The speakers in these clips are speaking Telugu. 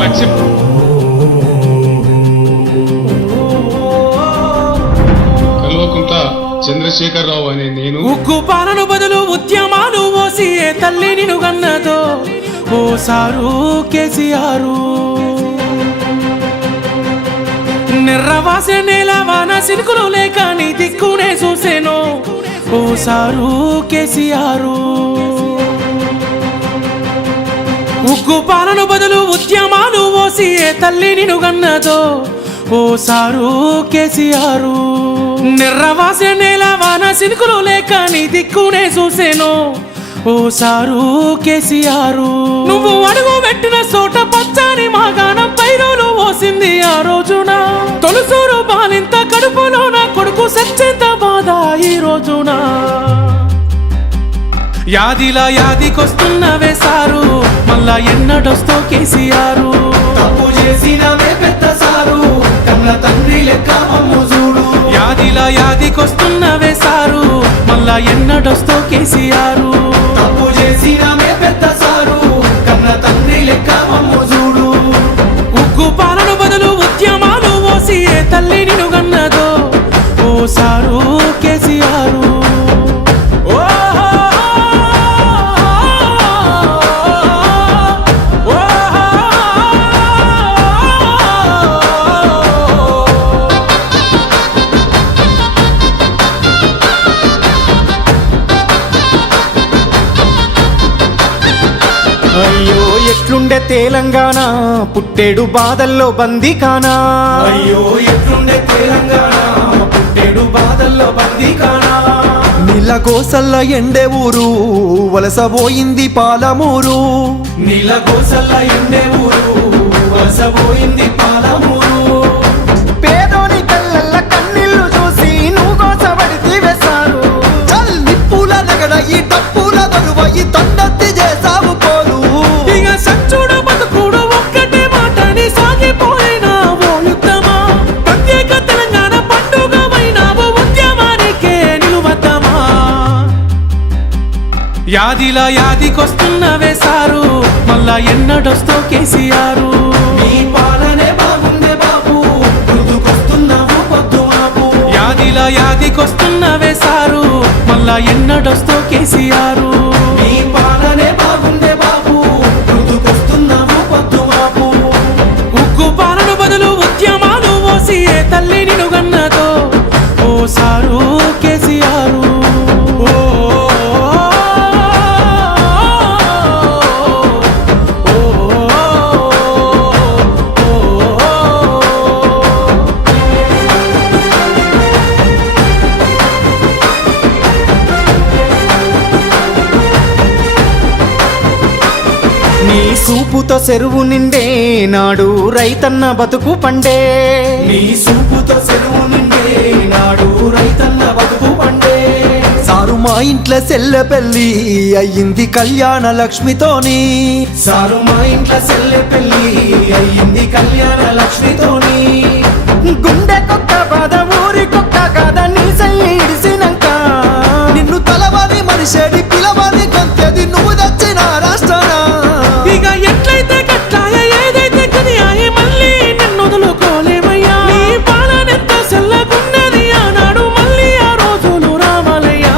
లక్ష్యం. కల్వకుంట్ల చంద్రశేఖరరావు అనే నేను ఉక్కు పాలన బదులు ఉద్యమాలు ఓసి ఏ తల్లి నిన్ను గన్నదో ఓ సారు కేసీఆర్. నిర్రవాసే నేల వాన సినుకులు లేక నీ దిక్కునే చూసేను ఓ సారు కేసీఆర్. ఉక్కు పాలన బదులు ఉద్యమాలు ఓసి ఏ తల్లి నిన్ను గన్నదో ఓ సారు కేసీఆర్. నిర్రవాసే నేల వాన సినుకులు లేక నీ దిక్కునే చూసేను ఓ సారు కేసీఆర్. నువ్వు అడుగు పెట్టిన చోట పచ్చని మాగాణం పైరులు ఓసింది ఆ రోజున. తొలుసూరు బాలింత కడుపులో నా కొడుకు సచ్చేంత బాధ ఈ రోజున. యాదిలా యాదికొస్తున్నవే సారు మళ్ళా ఎన్నడొస్తో కేసీఆర్. తప్పు చేసినవే పెద్ద సారు కన్న తండ్రి లెక్క మమ్ము చూడు. యాదిలా యాదికొస్తున్నవే సారు మళ్ళా ఎన్నడొస్తో కేసీఆర్. తప్పు చేసినవే పెద్ద సారు కన్న తండ్రి లెక్క మమ్ము చూడు. ఉక్కు పాలన బదులు ఉద్యమాలు ఓసి ఏ తల్లి నిన్ను గన్నదో ఓ సారు కేసీఆర్. అయ్యో ఎట్లుండే తెలంగాణ పుట్టేడు బాధల్లో బందీకానా. అయ్యో ఎట్లుండే తెలంగాణ పుట్టేడు బాధల్లో బందీకానా. నీళ్ళ కోసల్ల ఎండే ఊరు వలసపోయింది పాలమూరు. నీళ్ళ కోసల్ల ఎండే ఊరు వలసపోయింది పాలమూరు. పేదోని కళ్ళల్ల కన్నీళ్లు చూసి నువ్వు కోసబడితే వేశారు. చల్ నిప్పుల నగడ ఈ టప్పుల దరువ ఈ తొండత్తి చేసావు పోరు. ఇక సచ్చుడు బతుకుడు ఒక్కటే మాటని సాగిపోయినా ఓ యుద్ధమా. ప్రత్యేక తెలంగాణ పండుగ వైనావు ఉద్యమానికే నిలువద్దమా. యాదిలా యాదికొస్తున్నవే సారు మళ్ళా ఎన్నడొస్తో కేసీఆర్. నీ పాలనే బాగుందే బాబు గుర్తుకొస్తున్నావు పొద్దు మాపు. యాదిలా యాదికొస్తున్నవే సారు మళ్ళా ఎన్నడొస్తో కేసీఆర్. నీ పాలనే బాగుందే బాబు గుర్తుకొస్తున్నావు పొద్దు మాపు. ఉక్కు పాలన బదులు ఉద్యమాలు ఓసి ఏ తల్లి నిన్ను గన్నదో ఓ సారు కేసీఆర్. నీ సూపుతో చెరువు నిండే నాడు రైతన్న బతుకు పండే. నీ సూపుతో చెరువు నిండే నాడు రైతన్న బతుకు పండే. సారు మా ఇంట్లో సెల్ల పెళ్ళి అయ్యింది కళ్యాణ లక్ష్మితోని. సారు మా ఇంట్లో సెల్లె పెళ్ళి అయ్యింది కళ్యాణ లక్ష్మితోని. గుండె కొక్క బాధ ఊరి కొక్క కాద నీ సయ్యి ఇడిసినాక. నిన్ను తలవాది మనిషేడి పిలవాది గొంతేది నువ్వు దచ్చిన రాష్ట్రాన. ఇక ఎట్లయితే కట్లాయ ఏదైతే కదియాయి మళ్ళీ నిన్ను వదులుకోలేమయ్యా. నీ పాలనెంత సెల్లగున్నది ఆనాడు మళ్ళీ ఆ రోజులు రావాలయ్యా.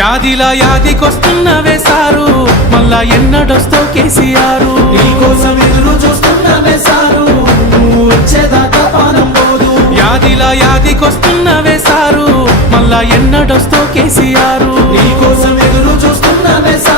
యాదిలా యాదికొస్తున్నవే సారు మళ్ళా ఎన్నడొస్తో కేసీఆర్. నీకోసం ఎదురు చూస్తున్నానే సారు నువ్వు వచ్చేదాకా పానం పోదు. యాదిలా యాదికొస్తున్నవే సారు మళ్ళా ఎన్నడొస్తో కేసీఆర్. నీకోసం ఎదురు చూస్తున్నానే సారు